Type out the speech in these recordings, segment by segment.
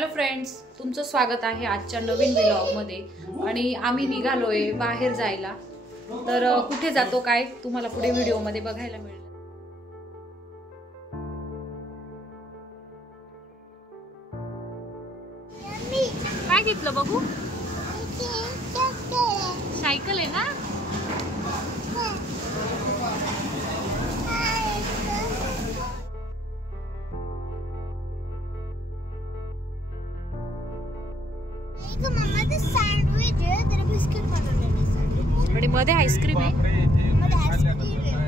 Hello friends, तुमचं स्वागत आहे आजच्या नवीन व्लॉगमध्ये। आणि आम्ही निघालोय बाहेर जायला। तर कुठे जातो काय तुम्हाला पुढे व्हिडिओमध्ये बघायला मिळेल। काय घेतलं बघू? सायकल आहे ना? मम्मा ते सैंडविच है, तेरे बिस्किट बनवलेले सैंडविच आणि मध्ये आईस्क्रीम आहे। मध्ये आईस्क्रीम आहे।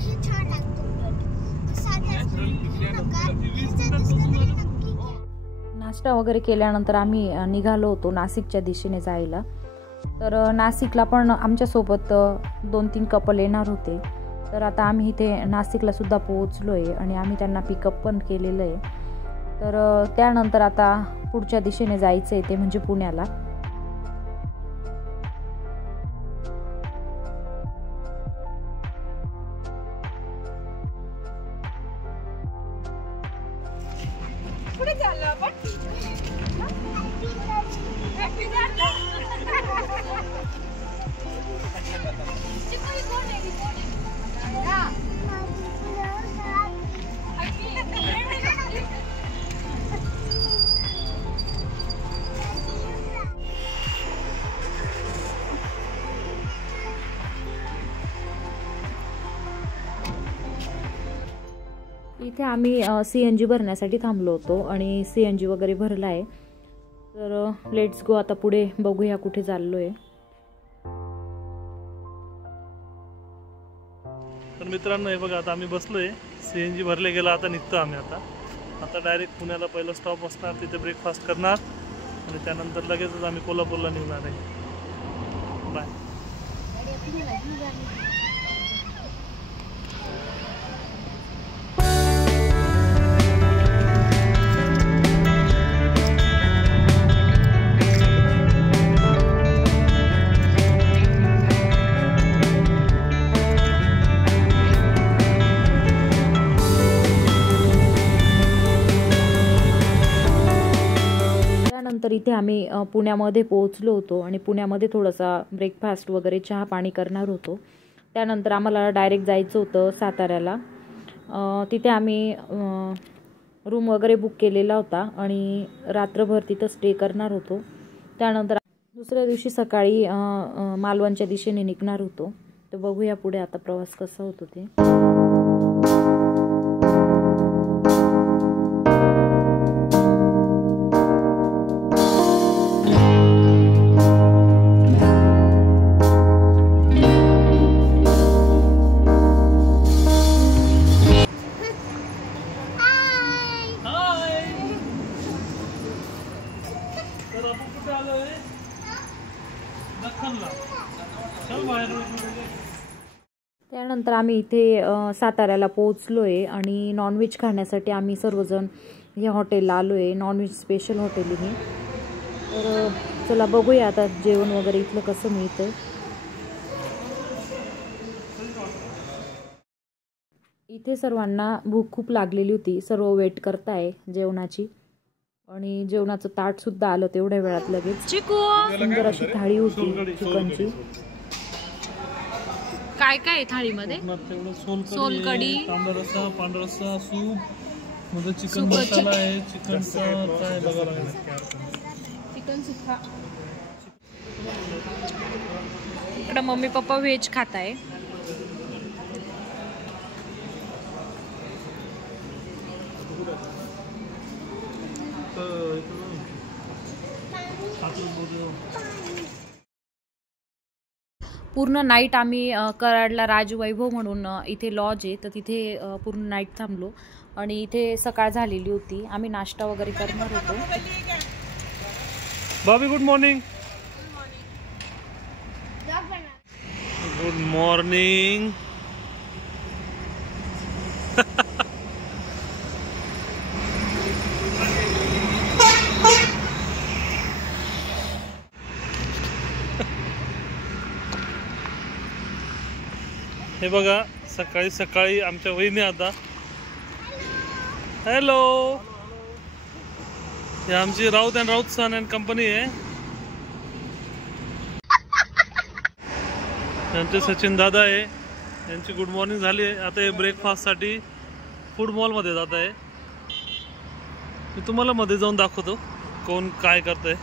हे छान लागतं। साधी आईस्क्रीम नक्की। नाश्ता वगैरे केल्यानंतर आम्ही निघालो होतो नाशिकच्या दिशेने जायला। तर नाशिकला पण आमच्या सोबत 2-3 कपल येणार होते। तर आता आम्ही इथे नाशिकला सुद्धा पोहोचलोय आणि आम्ही त्यांना पिकअप पण केलेलं आहे। तर त्यानंतर आता पुढच्या दिशेने जायचं आहे, ते म्हणजे पुण्याला। पुढे चाललो आपण। इथे आम्ही CNG भरण्यासाठी थांबलो होतो आणि CNG वगैरे भरला आहे। तर लेट्स गो, आता पुढे बघूया कुठे चाललोय। तर मित्रांनो, हे बघा, आता आम्ही बसलोय, CNG भरले गेला, आता निघतो आम्ही। आता डायरेक्ट पुण्याला पहिला स्टॉप असणार, तिथे ब्रेकफास्ट करणार आणि त्यानंतर लगेचच आम्ही कोल्हापूरला निघणार आहे। बाय। तर इथे आम्ही पुण्यामध्ये पोहोचलो होतो आणि पुण्यामध्ये थोडासा ब्रेकफास्ट वगैरे चहा पाणी करणार होतो। त्यानंतर आम्हाला डायरेक्ट जायचं होतं साताऱ्याला। तिथे आम्ही रूम वगैरे बुक केलेला होता आणि रात्रभर तिथं स्टे करणार होतो। त्यानंतर दुसऱ्या दिवशी सकाळी मालवणच्या दिशेने निघणार होतो। तर बघूया पुढे आता प्रवास कसा होतो ते। त्यानंतर आम्ही इथे साताऱ्याला पोहोचलोय आणि नॉनव्हेज खाण्यासाठी आम्ही सर्वजण या हॉटेलला आलोय। नॉनव्हेज स्पेशल हॉटेल आहे। तर चला बघूया आता जेवण वगैरे इथलं कसं मिळतं। इथे सर्वांना भूक खूप लागलेली होती, सर्व वेट करताय जेवणाची आणि जेवणाचं ताट सुद्धा आलं तेवढ्या वेळात लगेच। सुंदर अशी थाळी होती चिकनची। काय काय आहे थाळीमध्ये? सोलकढी, तांबडा रस्सा, पांढरा रस्सा, सूप, मध्ये चिकन मसाला आहे, चिकनचा काय बघा लागेल, चिकन सुक्का। इकडे मम्मी पप्पा व्हेज खाताय। पूर्ण नाईट आम्ही कराडला राजवैभव म्हणून इथे लॉज आहे, तर तिथे पूर्ण नाईट थांबलो आणि इथे सकाळ झालेली होती। आम्ही नाश्ता वगैरे करणार होतो। भाभी गुड मॉर्निंग। Good morning. हे बघा, सकाळी सकाळी आमच्या वहिनी आता हॅलो हे आमची Raut and Raut son and company आहे. यांचे सचिन दादा आहे. यांची गुड मॉर्निंग झाली आहे. आता हे ब्रेकफास्टसाठी फूड मॉलमध्ये जात आहे. मी तुम्हाला मध्ये जाऊन दाखवतो कोण काय करतंय.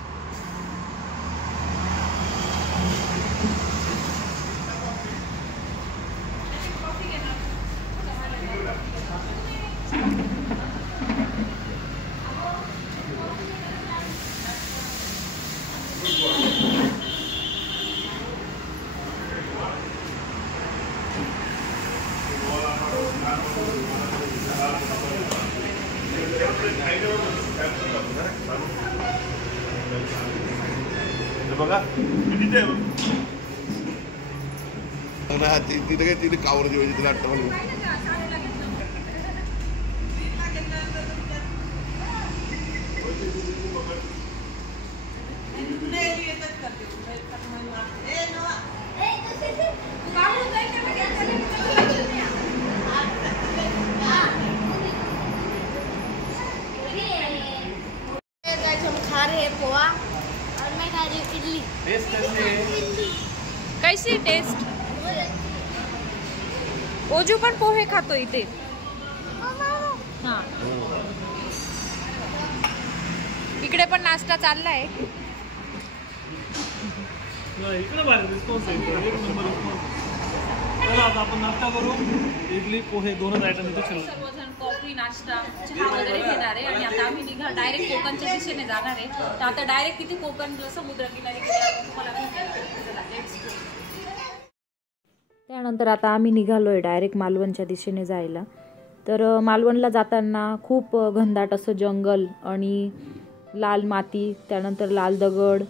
बघा तिथे काय तिथे कावर जेवायची तिला आठवण. खा रहे हैं पोहा और मैं खा रही हूँ इडली. कैसी टेस्ट? ओजू पण पोहे खातो इथे. हा, इकडे पण नाश्ता चाललाय. इकडे बाहेर रिस्पॉन्स आहे. एक नंबर रिस्पॉन्स. चला आता आपण नाश्ता करू. इडली पोहे दोनच आयटम इथे ठेवू. सर्वजण कॉफी नाश्ता चहा वगैरे घेणार आहे आणि आता आम्ही डायरेक्ट कोकणच्या दिशेने जाणार आहे. तर आता डायरेक्ट तिथे कोकणला समुद्र किनारी तुम्हाला त्यानंतर आता आम्ही निघालोय डायरेक्ट मालवणच्या दिशेने जायला. तर मालवणला जाताना खूप घनदाट असं जंगल आणि लाल माती, त्यानंतर लाल दगड,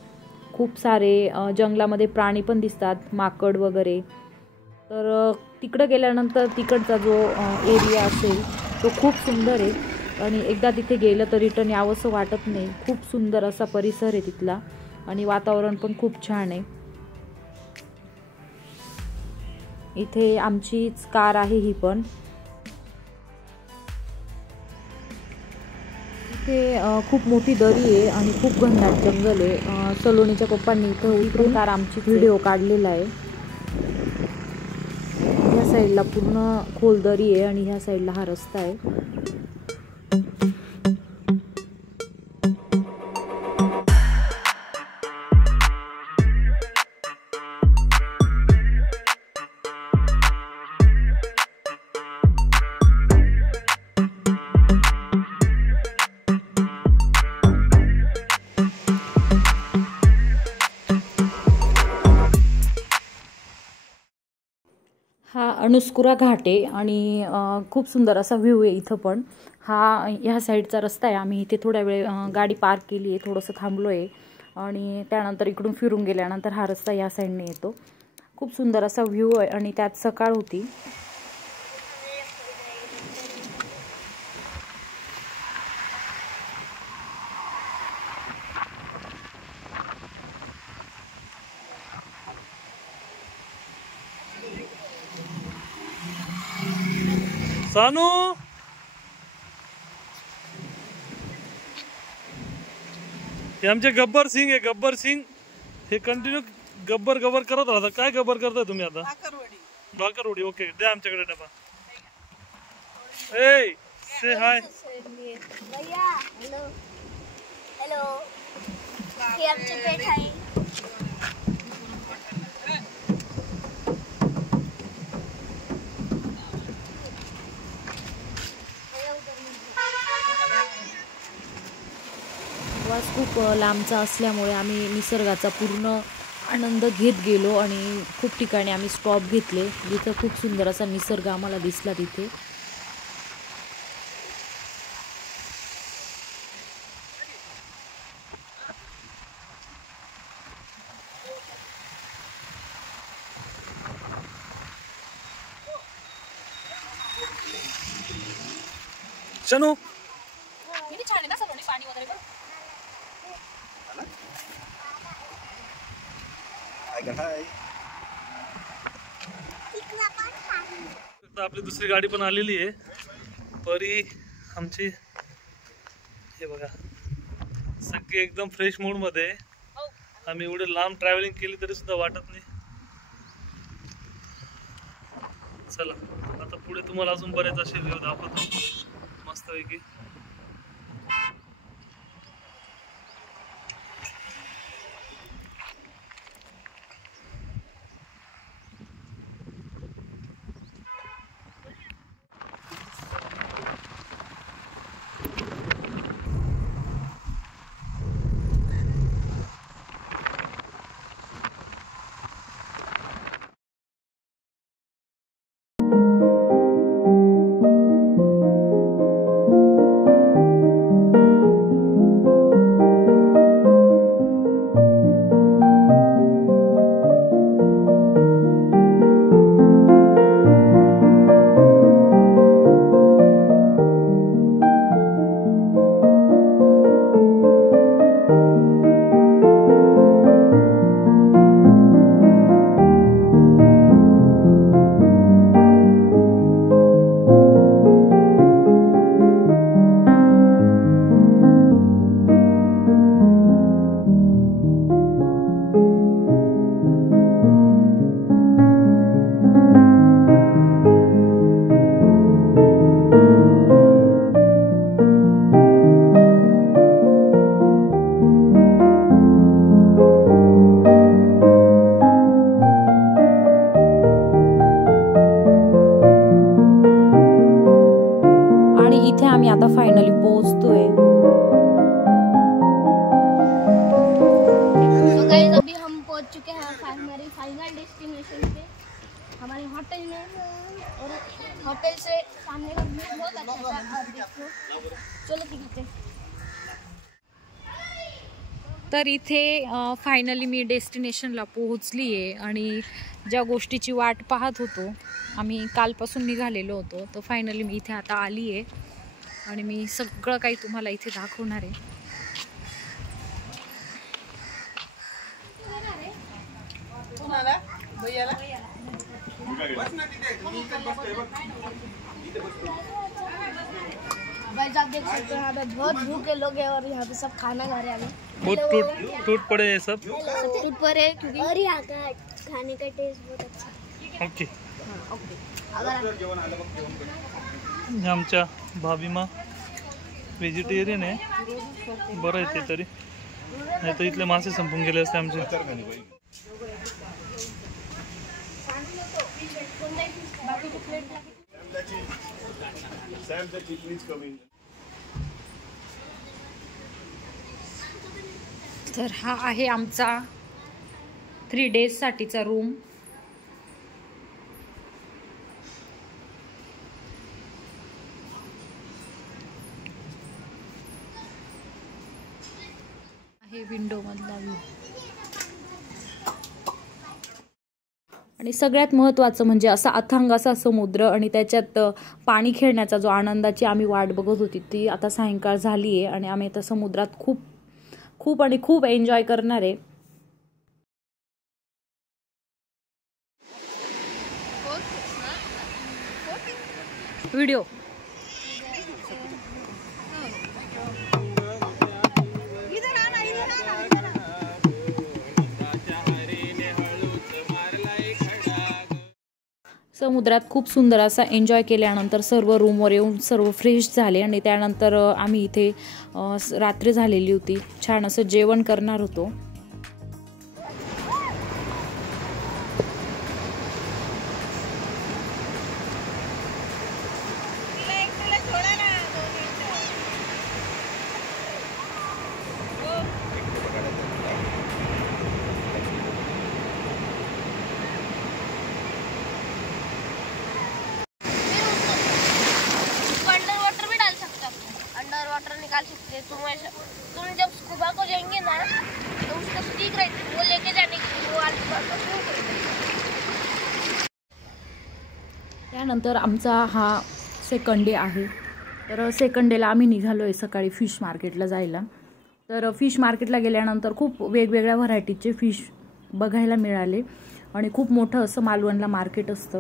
खूप सारे जंगलामध्ये प्राणी पण दिसतात, माकड वगैरे. तर तिकडं गेल्यानंतर तिकडचा जो एरिया असेल तो खूप सुंदर आहे आणि एकदा तिथे गेलं तर रिटर्न यावंसं वाटत नाही. खूप सुंदर असा परिसर आहे तिथला आणि वातावरण पण खूप छान आहे. इथे आमचीच कार आहे ही पण. इथे खूप मोठी दरी आहे आणि खूप घनदाट जंगल आहे. सलोनीच्या पप्पांनी इकडून कार आमची व्हिडिओ काढलेला आहे. ह्या साईडला पूर्ण खोल दरी आहे आणि ह्या साईडला हा रस्ता आहे. हा अणुस्कुरा घाट आहे आणि खूप सुंदर असा व्ह्यू आहे इथं पण. ह्या साईडचा रस्ता आहे. आम्ही इथे थोड्या वेळ गाडी पार्क केली आहे, थोडंसं थांबलो आहे आणि त्यानंतर इकडून फिरून गेल्यानंतर हा रस्ता या साईडने येतो. खूप सुंदर असा व्ह्यू आहे आणि त्यात सकाळ होती. सानू हे आमचे गब्बर सिंग आहे. गब्बर सिंग हे कंटिन्यू गब्बर करत राहतात. काय गब्बर करताय तुम्ही आता? भाकरवडी. ओके, द्या आमच्याकडे डबा. ए से हाय. भैया हेलो हेलो. हे आमचे पेट आहे. प्रवास खूप लांबचा असल्यामुळे आम्ही निसर्गाचा पूर्ण आनंद घेत गेलो आणि खूप ठिकाणी आम्ही स्टॉप घेतले जिथं खूप सुंदर असा निसर्ग आम्हाला दिसला तिथे. शनू किती छान आहे ना सलोनी, पाणी वगैरे पण. आपली दुसरी गाडी पण आलेली आहे. परी आमची. हे बघा सगळे एकदम फ्रेश मूड मध्ये. आम्ही एवढे लांब ट्रॅव्हलिंग केली तरी सुद्धा वाटत नाही. चला आता पुढे तुम्हाला अजून बरेच असे व्ह्यू दाखवतो मस्तपैकी. इथे आम्ही आता फायनली पोहोचतोय. तो गाइस अभी हम पहुंच चुके हैं हमारे फाइनल डेस्टिनेशन पे, हमारे होटल में. और होटल से सामने का व्यू बहुत अच्छा है, आप देखो. चलो दिखाते हैं. तर इथे फायनली मी डेस्टिनेशनला पोहोचली आहे आणि ज्या गोष्टीची वाट पाहत होतो आम्ही कालपासून निघालेलो होतो, तर फायनली मी इथे आता आली आहे आणि मी सगळं काही तुम्हाला इथे दाखवणार आहे. गाइस आप देख सकते हैं यहाँ पे बहुत भूखे लोग हैं और यहाँ पे सब खाना खा रहे हैं. बहुत टूट पड़े ये सब. टूट पड़े क्योंकि और यहाँ का खाने का टेस्ट बहुत अच्छा है. ओके. अगर आमच्या भाभीमा व्हेजिटेरियन आहे. बरं आहे ते तरी, नाही तर इथले मासे संपून गेले असते आमचे. तर हा आहे आमचा 3 days साठीचा रूम. आहे विंडो मधला व्ह्यू. आणि सगळ्यात महत्त्वाचं म्हणजे असा अथांग असा समुद्र आणि त्याच्यात पाणी खेळण्याचा जो आनंदाची आम्ही वाट बघत होती ती आता सायंकाळ झाली आहे आणि आम्ही आता समुद्रात खूप खूप आणि खूप एन्जॉय करणार आहे. व्हिडिओ समुद्रात खूप सुंदर असा एन्जॉय केल्यानंतर सर्व रूमवर येऊन सर्व फ्रेश झाले आणि त्यानंतर आम्ही इथे रात्री झालेली होती, छान असं जेवण करणार होतो. निकाल सकते हैं. तुम जब स्कूबा को जाएंगे ना तो उसका स्टिक रहती है, वो लेके जाने की वो त्यानंतर आमचा हा सेकंड डे आहे. तर सेकंड डेला आम्ही निघालो आहे सकाळी फिश मार्केटला जायला. तर फिश मार्केटला गेल्यानंतर खूप वेगवेगळ्या व्हरायटीचे फिश बघायला मिळाले आणि खूप मोठं असं मालवणला मार्केट असतं.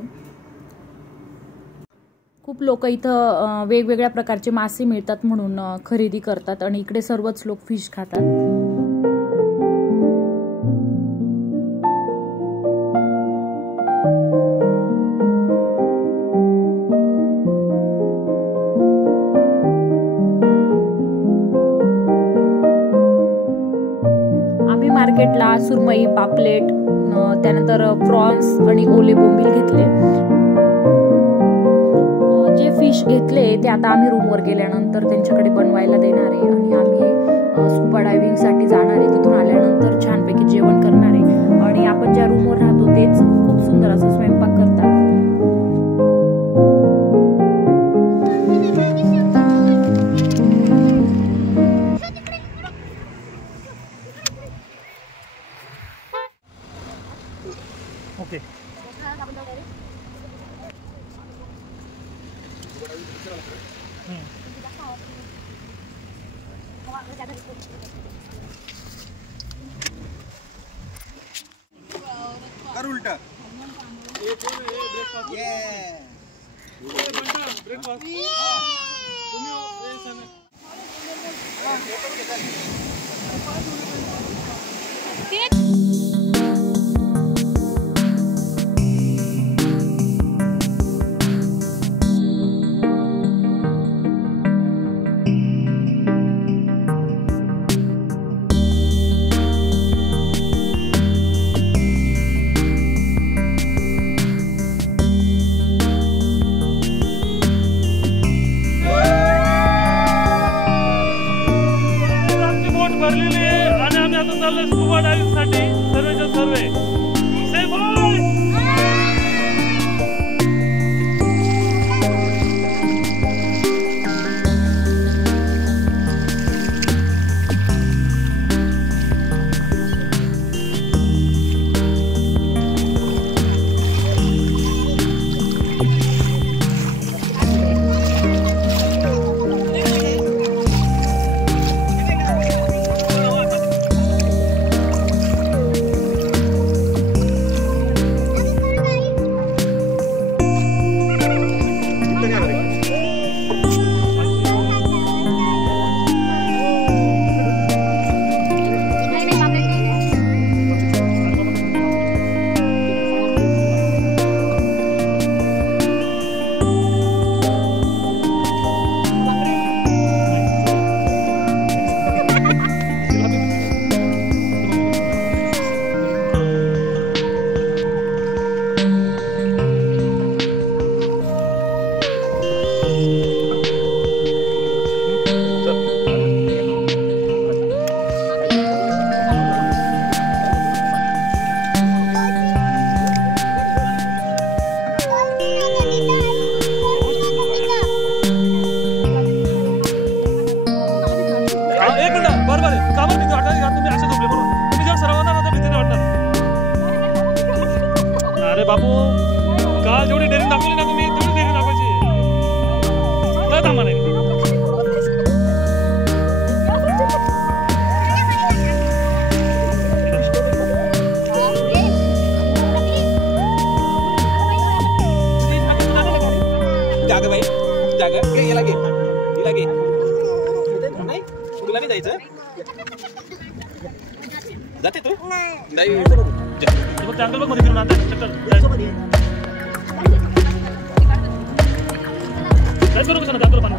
खूप लोक इथं वेगवेगळ्या प्रकारचे मासे मिळतात म्हणून खरेदी करतात आणि इकडे सर्वच लोक फिश खातात. आम्ही मार्केटला सुरमई, पापलेट, त्यानंतर प्रॉन्स आणि ओले बोंबील घेतले. जे फिश घेतले ते आता आम्ही रूमवर गेल्यानंतर त्यांच्याकडे बनवायला देणार आहे आणि आम्ही स्कुबा डायव्हिंगसाठी जाणार आहे. तिथून आल्यानंतर छानपैकी जेवण करणार आहे आणि आपण ज्या रूमवर राहतो तेच खूप सुंदर असं स्वयंपाक करतात. ओके कर उल्टा भरलेली आहे आणि आम्ही आता चाललोय स्कुबा डायव्हिंग साठी. सर्वेच्या सर्वे से बाय. अरे बापू काल जेवढी डेअरिंग दाखवली ना तुम्ही तेवढी डेअरिंग दाखवायची. काय थांबा नाही. जागा बाई जागा घे याला घे हिला घे नाही तुला नाही जायचं जाते तू नाही फक्त अंकल बघ मध्ये फिरून आता चक्कर काय करू कसं ना अंकल पाणी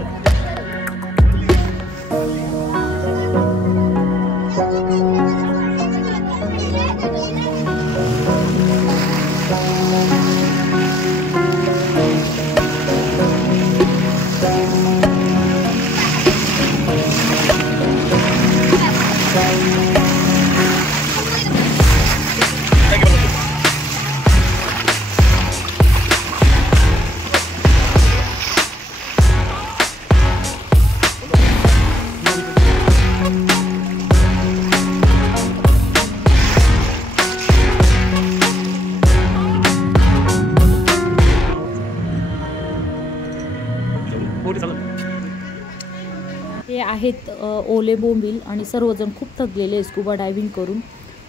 हे आहेत ओले बोंबील आणि सर्वजण खूप थकलेले आहे स्कुबा डायव्हिंग करून.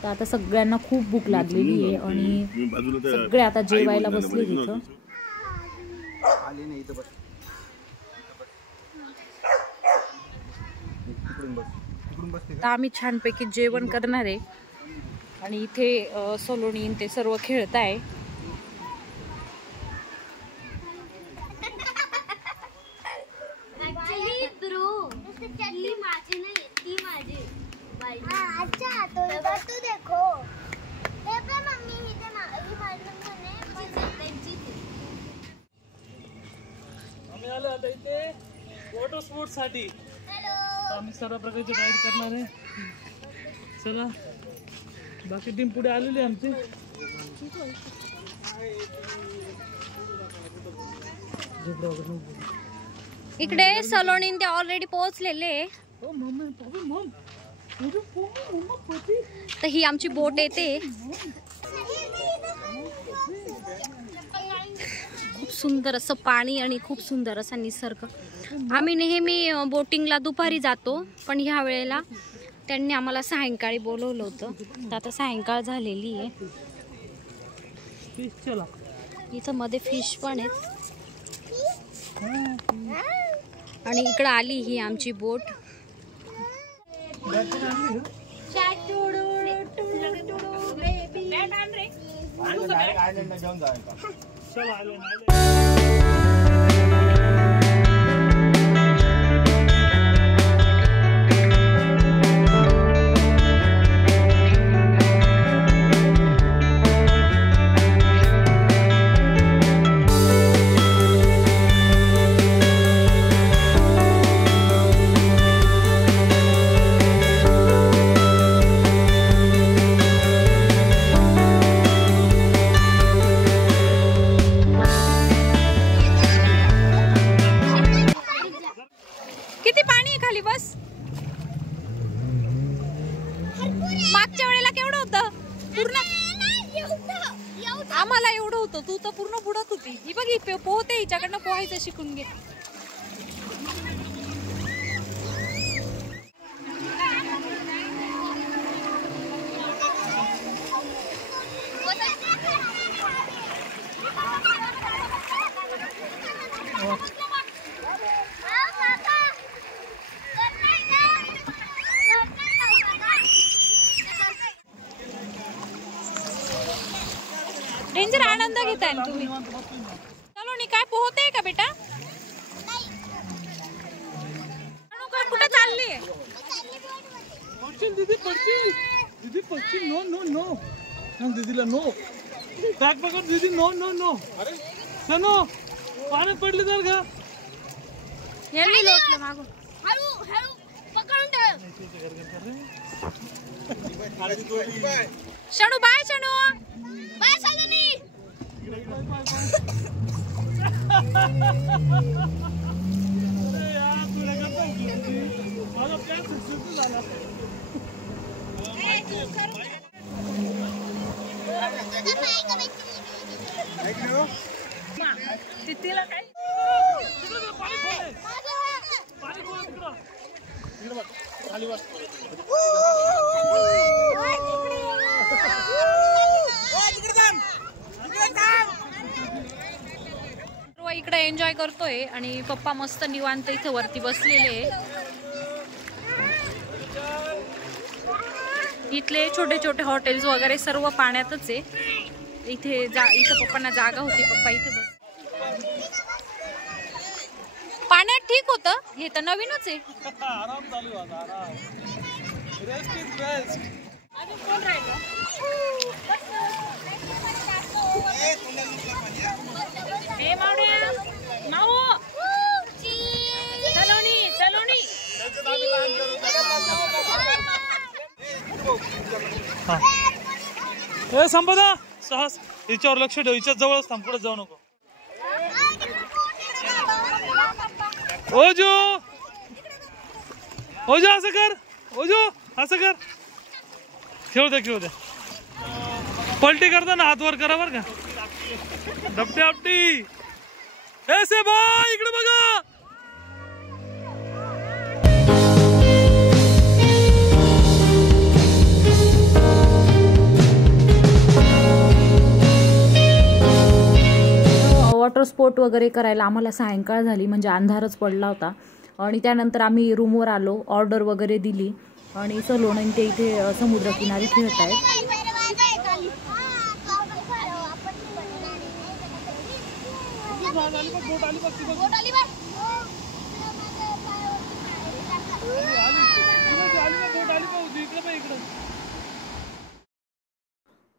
तर आता सगळ्यांना खूप भूक लागलेली आहे आणि सगळे आता जेवायला बसले तिथं. तर आम्ही छानपैकी जेवण करणार आहे आणि इथे सलोनी ते सर्व खेळत आहे. अच्छा तो इधर तो देखो. आम्ही आलो आता इथे वॉटर स्पोर्ट्स साठी. आम्ही सर्व प्रकारचे राईड करणार आहे. चला बाकी टीम पुढे आलेली आहे आमची. इकडे सलोनी ते ऑलरेडी पोहोचलेले. तर ही आमची बोट येते. खूप सुंदर असं पाणी आणि खूप सुंदर असा निसर्ग. आम्ही नेहमी बोटिंगला दुपारी जातो, पण ह्या वेळेला त्यांनी आम्हाला सायंकाळी बोलवलं होतं. तर आता सायंकाळ झालेली आहे. इथं मध्ये फिश पण आहेत आणि इकडं आली ही आमची बोट. किती पाणी आहे खाली बस. मागच्या वेळेला केवढं होतं पूर्ण. आम्हाला एवढं होतं, तू तर पूर्ण बुडत होती. ही बघ ही पोहते, हिच्याकडनं पोहायचं शिकून घे. डेंजर आनंद घेताय तुम्ही. चलो नी काय पोहते का बेटा. कुठे चालली. दीदी पडशील. दीदी पडशील. No no no. दीदीला नो. बॅग पकड दीदी. No no no. अरे सनो पाण्यात पडली तर का. यांनी लोटलं मागून. हळू हळू पकडून ठेव. शनू बाय. शनू बाय सलोनी. तिला काय इकडे एन्जॉय करतोय आणि पप्पा मस्त निवांत इथे वरती बसलेले. इथले छोटे छोटे हॉटेल्स वगैरे सर्व पाण्यातच आहे. इथे इथं पप्पांना जागा होती, पप्पा इथे बस. पाण्यात ठीक होतं, हे तर नवीनच आहे. आराम चालू आहे. आराम. Rest is best. अजून कोण राहिलं. हे मावड्या माऊ. सलोनी सलोनी. ए संपदा साहस हिच्यावर लक्ष ठेव. हिच्या जवळच थांब, पुढे जाऊ नको. ओजो ओजो असं कर. ओजो असं कर. खेळू द्या खेळू द्या. पलटी करताना हात वर करा बरं का. डपटी आपटी. ऐसे बाय इकडे बघा. वॉटर स्पोर्ट वगैरे करायला आम्हाला सायंकाळ झाली, म्हणजे अंधारच पडला होता. आणि त्यानंतर आम्ही रूमवर आलो, ऑर्डर वगैरे दिली आणि सलोन आणि ते इथे समुद्रकिनारी खेळत आहेत.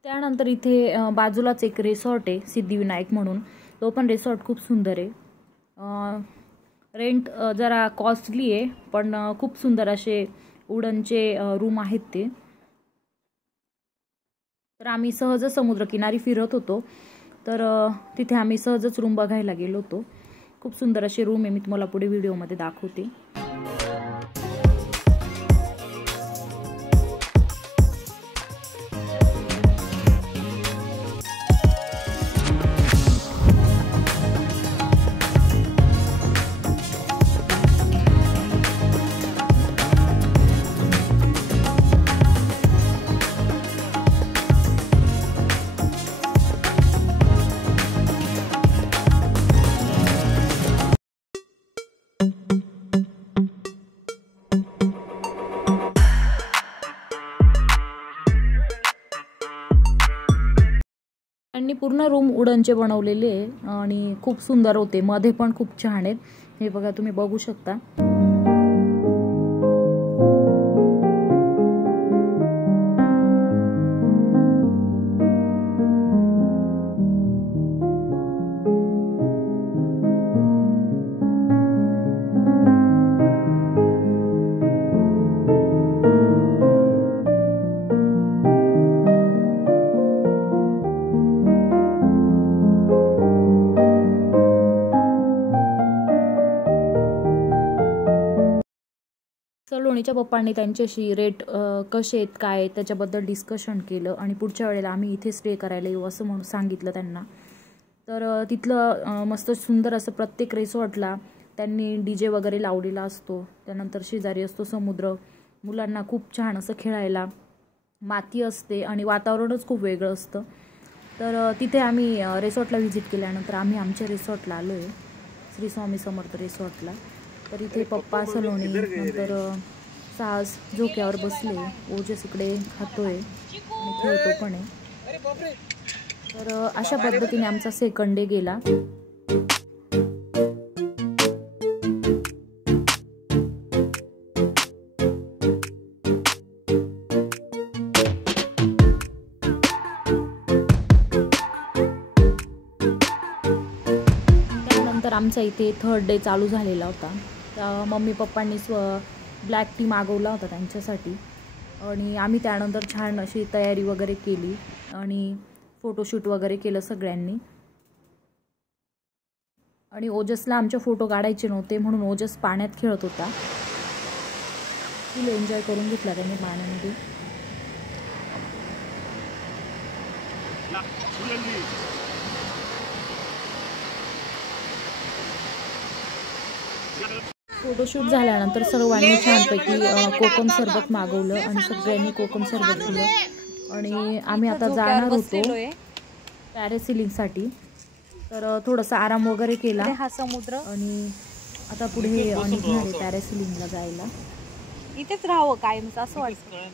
त्यानंतर इथे बाजूलाच एक रिसॉर्ट आहे सिद्धिविनायक म्हणून, तो पण रिसॉर्ट खूप सुंदर आहे. रेंट जरा कॉस्टली आहे पण खूप सुंदर असे वुडनचे रूम आहेत ते. तर आम्ही सहज समुद्रकिनारी फिरत होतो तर तिथे आम्ही सहजच रूम बघायला गेलो होतो. खूप सुंदर असे रूम आहे, मी तुम्हाला पुढे व्हिडिओमध्ये दाखवते. त्यांनी पूर्ण रूम वुडनचे बनवलेले आहे आणि खूप सुंदर होते, मध्ये पण खूप छान आहेत. हे बघा, तुम्ही बघू शकता. सलोनीच्या पप्पांनी त्यांच्याशी रेट कसे आहेत काय आहेत त्याच्याबद्दल डिस्कशन केलं आणि पुढच्या वेळेला आम्ही इथे स्टे करायला येऊ असं म्हणून सांगितलं त्यांना. तर तिथलं मस्त सुंदर असं प्रत्येक रिसॉर्टला त्यांनी DJ वगैरे लावलेला असतो. त्यानंतर शेजारी असतो समुद्र, मुलांना खूप छान असं खेळायला, माती असते आणि वातावरणच खूप वेगळं असतं. तर तिथे आम्ही रिसॉर्टला व्हिजिट केल्यानंतर आम्ही आमच्या रिसॉर्टला आलो आहे, श्री स्वामी समर्थ रिसॉर्टला. तर इथे पप्पा, सलोनी, नंतर सास झोक्यावर बसले, ओजस इकडे खातोय आणि खेळतो पण आहे. तर अशा पद्धतीने आमचा सेकंड डे गेला. त्यानंतर आमचा इथे थर्ड डे चालू झालेला होता. मम्मी पप्पांनी ब्लॅक टी मागवला होता त्यांच्यासाठी आणि आम्ही त्यानंतर छान अशी तयारी वगैरे केली आणि फोटोशूट वगैरे केलं सगळ्यांनी. आणि ओजसला आमचे फोटो काढायचे नव्हते म्हणून ओजस पाण्यात खेळत होता. फुल एन्जॉय करून घेतला त्याने पाण्यामध्ये. फोटोशूट झाल्यानंतर सर्वांनी छानपैकी कोकम सरबत मागवलं आणि सगळ्यांनी कोकम सरबत पिलं. आणि आम्ही आता जाणार होतो पॅरासिलिंगसाठी, तर थोडासा आराम वगैरे केला हा समुद्र आणि आता पुढे निघणार आहे पॅरासिलिंगला जायला. इथेच राहावं कायमच असं वाटतं.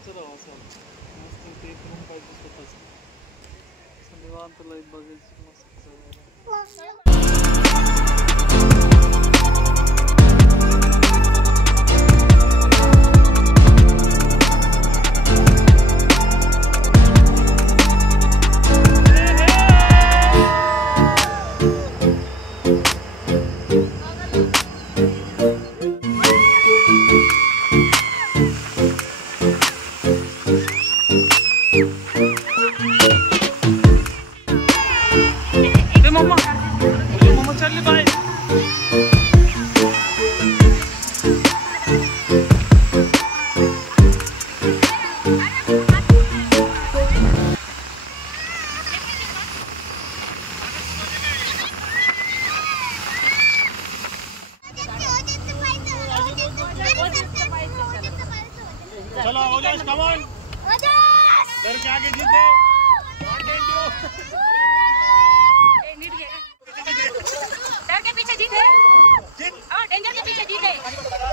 चलो ओजस, कम ऑन, डर के आगे जीते, डर के पीछे जीते, डेंजर के पीछे जीते.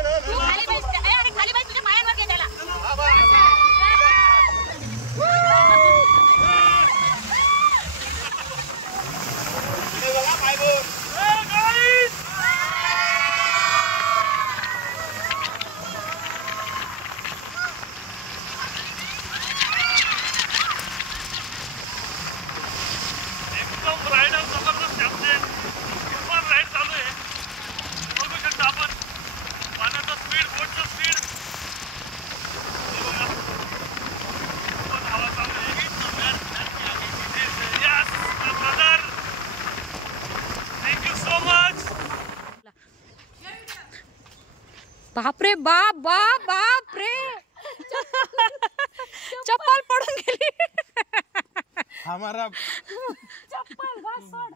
बापरे बाप बाप बाप रे चप्पल पडून गेली. हमारा चप्पल बस सोड.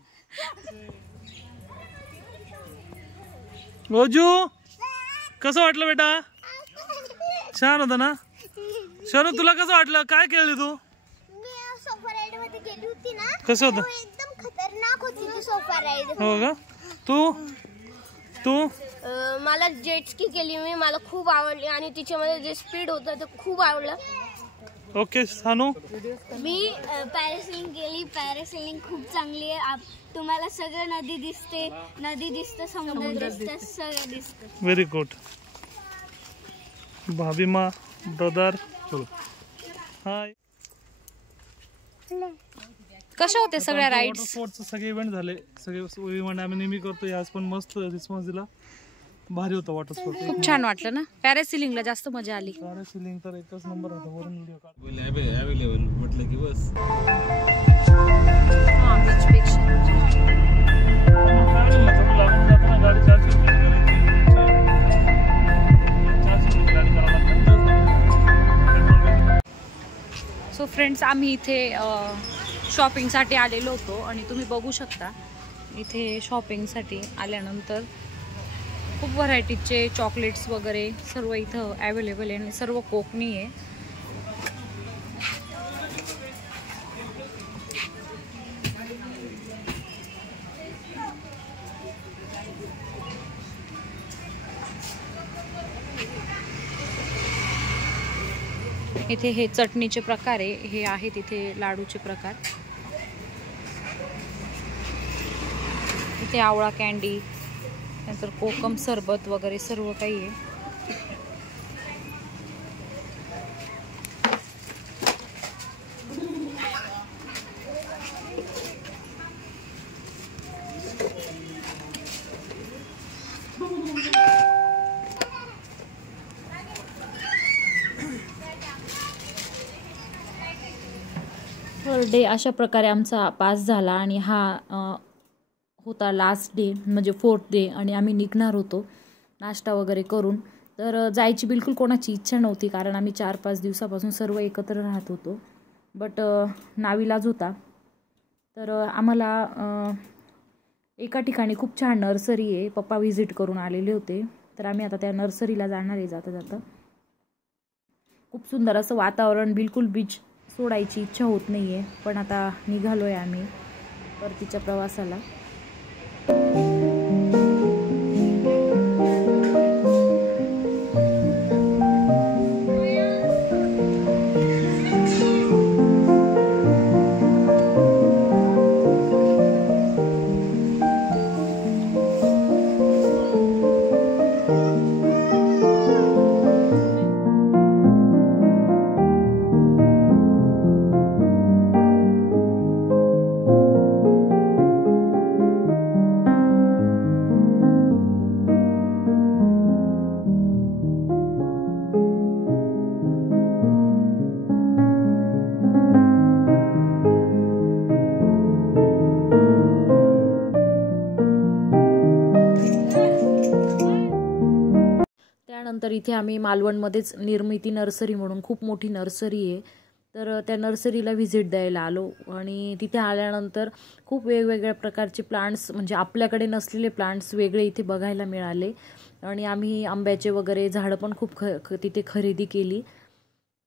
ओजू कसं वाटलं बेटा? छान होतं ना? शरू तुला कसं वाटलं? काय खेळली तू? मी सोफा राईड मध्ये गेली होती ना. कसं होतं? एकदम खतरनाक होती ती सोफा राईड. हो का? तू तू मला जेट स्की केली मी, मला खूप आवडली आणि तिच्यामध्ये जे स्पीड होतं ते खूप आवडलं. ओके सानू? मी पॅरासेलिंग केली. पॅरासेलिंग खूप चांगली आहे. तुम्हाला सगळं नदी दिसते, समुद्र दिसतं, सगळं दिसतं. Very good. भाभीमा ब्रदर हाय. कशा होते सगळ्या राईड्स? स्पोर्ट्सचे सगळे इव्हेंट झाले. सगळे इव्हेंट आम्ही नेहमी करतो, आज पण मस्त रिस्पॉन्स दिला. भारी होतं वॉटर स्पोर्ट. खूप छान वाटलं ना. पॅरासिलिंगला जास्त मजा आली. पॅरासिलिंग तर एकच नंबर होता. वरून व्हिडिओ काढ. अवेलेबल म्हटलं की बस. हा बीच पेक्षा लागून जाताना गाडी 400 रुपये करायची. 400 रुपये गाडी करावं लागतं. सो फ्रेंड्स, आम्ही इथे शॉपिंगसाठी आलेलो होतो आणि तुम्ही बघू शकता इथे शॉपिंगसाठी आल्यानंतर खूप व्हरायटीचे चॉकलेट्स वगैरे सर्व इथं अवेलेबल आहे आणि सर्व कोकणी आहे. इथे हे चटणीचे प्रकार आहे, हे आहेत इथे लाडूचे प्रकार. इथे आवळा कॅन्डी, नंतर कोकम सरबत वगैरे सर्व काही आहे. थर्ड डे अशा प्रकारे आमचा पास झाला आणि हा होता लास्ट डे म्हणजे 4th डे आणि आम्ही निघणार होतो नाश्ता वगैरे करून. तर जायची बिलकुल कोणाची इच्छा नव्हती कारण आम्ही 4-5 दिवसापासून सर्व एकत्र राहत होतो. बट नाविलाज होता. तर आम्हाला एका ठिकाणी खूप छान नर्सरी आहे, पप्पा व्हिजिट करून आलेले होते. तर आम्ही आता त्या नर्सरीला जाणार आहे. जाता जाता खूप सुंदर असं वातावरण, बिलकुल बीच सोडायची इच्छा होत नाही आहे. पण आता निघालो आहे आम्ही परतीच्या प्रवासाला. त्यानंतर इथे आम्ही मालवणमध्येच निर्मिती नर्सरी म्हणून खूप मोठी नर्सरी आहे. तर त्या नर्सरीला व्हिजिट द्यायला आलो आणि तिथे आल्यानंतर खूप वेगवेगळ्या प्रकारचे प्लांट्स म्हणजे आपल्याकडे नसलेले प्लांट्स वेगळे इथे बघायला मिळाले आणि आम्ही आंब्याचे वगैरे झाडं पण खूप तिथे खरेदी केली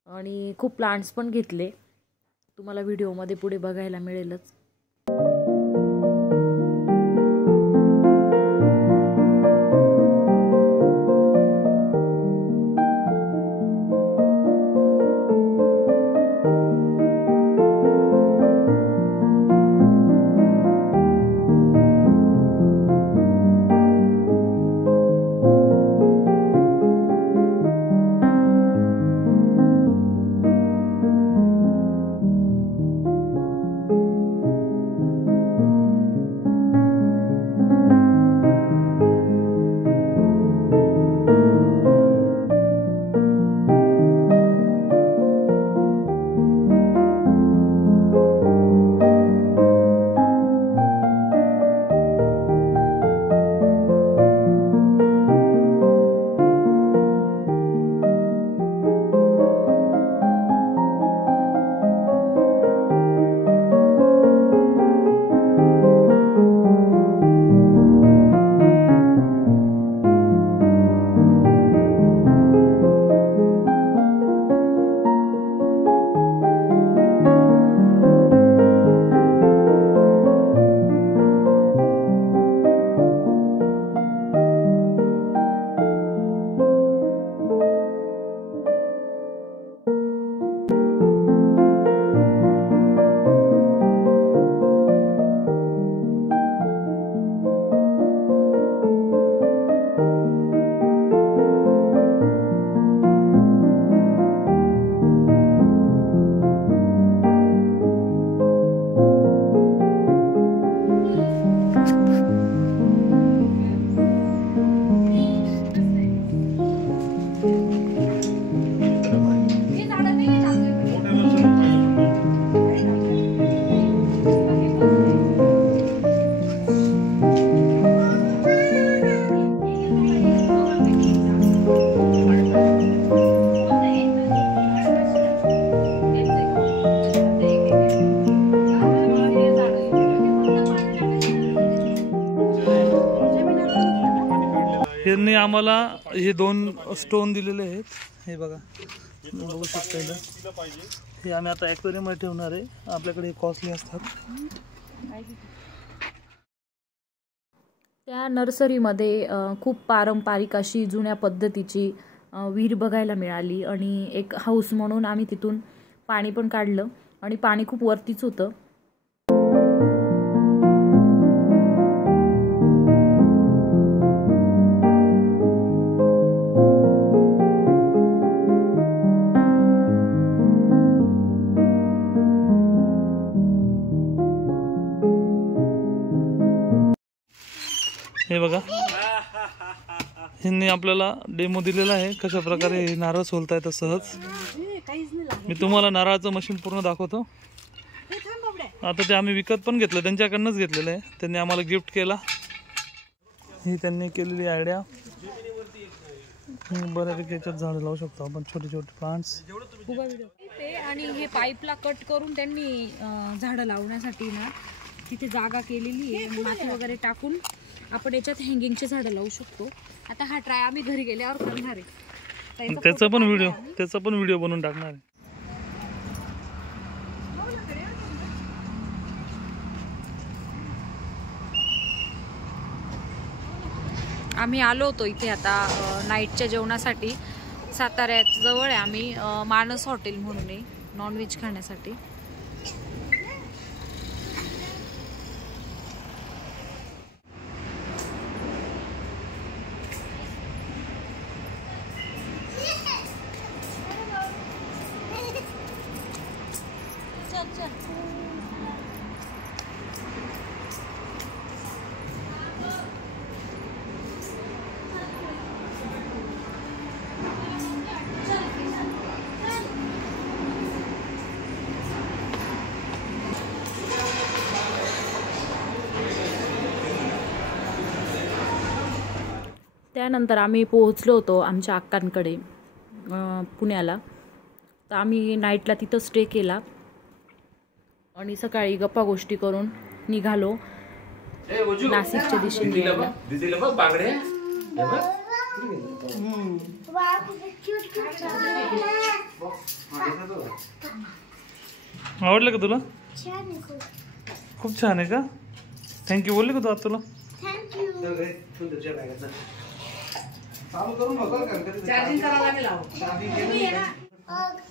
आणि खूप प्लांट्स पण घेतले. तुम्हाला व्हिडिओमध्ये पुढे बघायला मिळेलच. यांनी आम्हाला हे 2 स्टोन दिलेले आहेत. हे बघा, बघू शकता इथं. हे आम्ही आता ॲक्वेरियम मध्ये ठेवणार आहे. आपल्याकडे हे कॉस्टली असतात. त्या नर्सरीमध्ये खूप पारंपरिक अशी जुन्या पद्धतीची विहीर बघायला मिळाली आणि एक हाऊस म्हणून आम्ही तिथून पाणी पण काढलं आणि पाणी खूप वरतीच होतं. हे बघा, ह्यांनी आपल्याला डेमो दिलेला आहे कशा प्रकारे नारळ सोलता येतं सहज. मी तुम्हाला नारळाचं मशीन पूर्ण दाखवतो. आता ते आम्ही विकत पण घेतलं, त्यांच्याकडनंच घेतलेलं आहे. त्यांनी आम्हाला गिफ्ट केला. ही त्यांनी केलेली आयडिया. बऱ्यापैकी याच्यात झाडं लावू शकतो आपण, छोटे छोटे प्लांट्स. आणि हे पाईपला कट करून त्यांनी झाडं लावण्यासाठी ना तिथे जागा केलेली आहे. माती वगैरे टाकून आपण याच्यात हँगिंगचे झाडं लावू शकतो. आता हा ट्राय आम्ही घरी गेल्यावर करणार आहे. त्याचा पण व्हिडिओ बनवून टाकणार आहे. आम्ही आलो होतो इथे आता नाईटच्या जेवणासाठी. साताऱ्याजवळ आहे आम्ही मानस हॉटेल म्हणून आहे नॉनव्हेज खाण्यासाठी. त्यानंतर आम्ही पोहोचलो होतो आमच्या अक्कांकडे पुण्याला. तर आम्ही नाईटला तिथं स्टे केला आणि सकाळी गप्पा गोष्टी करून निघालो नाशिकच्या दिशेने यायला. आवडलं का तुला? खूप छान आहे का? थँक्यू बोलले का तू आता तुला?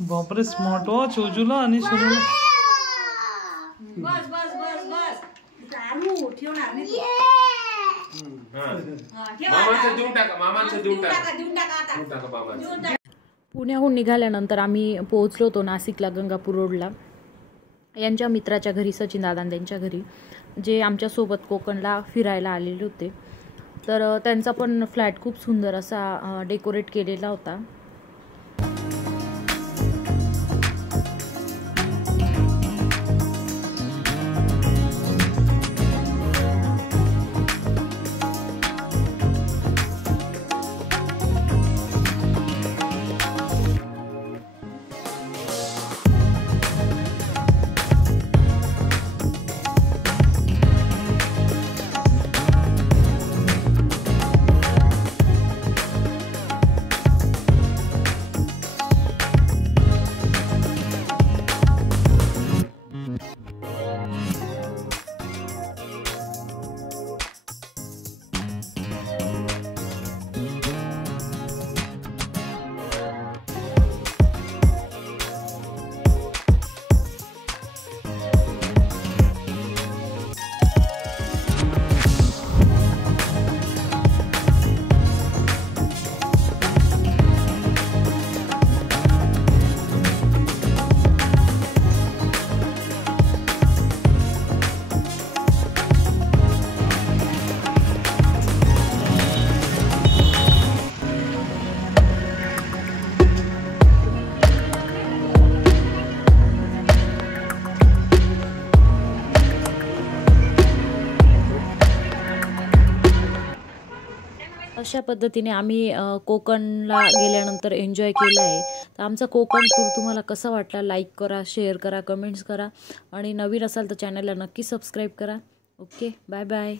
बापरे, स्मार्ट वॉच ओजूला आणि सुरूला. पुण्याहून निघाल्यानंतर आम्ही पोहोचलो होतो नाशिकला गंगापूर रोडला यांच्या मित्राच्या घरी, सचिन दादा त्यांच्या घरी, जे आमच्यासोबत कोकणला फिरायला आलेले होते. तर त्यांचा पण फ्लॅट खूप सुंदर असा डेकोरेट केलेला होता. अशा पद्धतीने आम्ही कोकणला गेल्यानंतर एन्जॉय केला आहे. तर आमचा कोकण टूर तुम्हाला कसा वाटला लाईक करा, शेअर करा, कमेंट्स करा आणि नवीन असाल तर चॅनलला नक्की सबस्क्राईब करा. Okay, bye bye.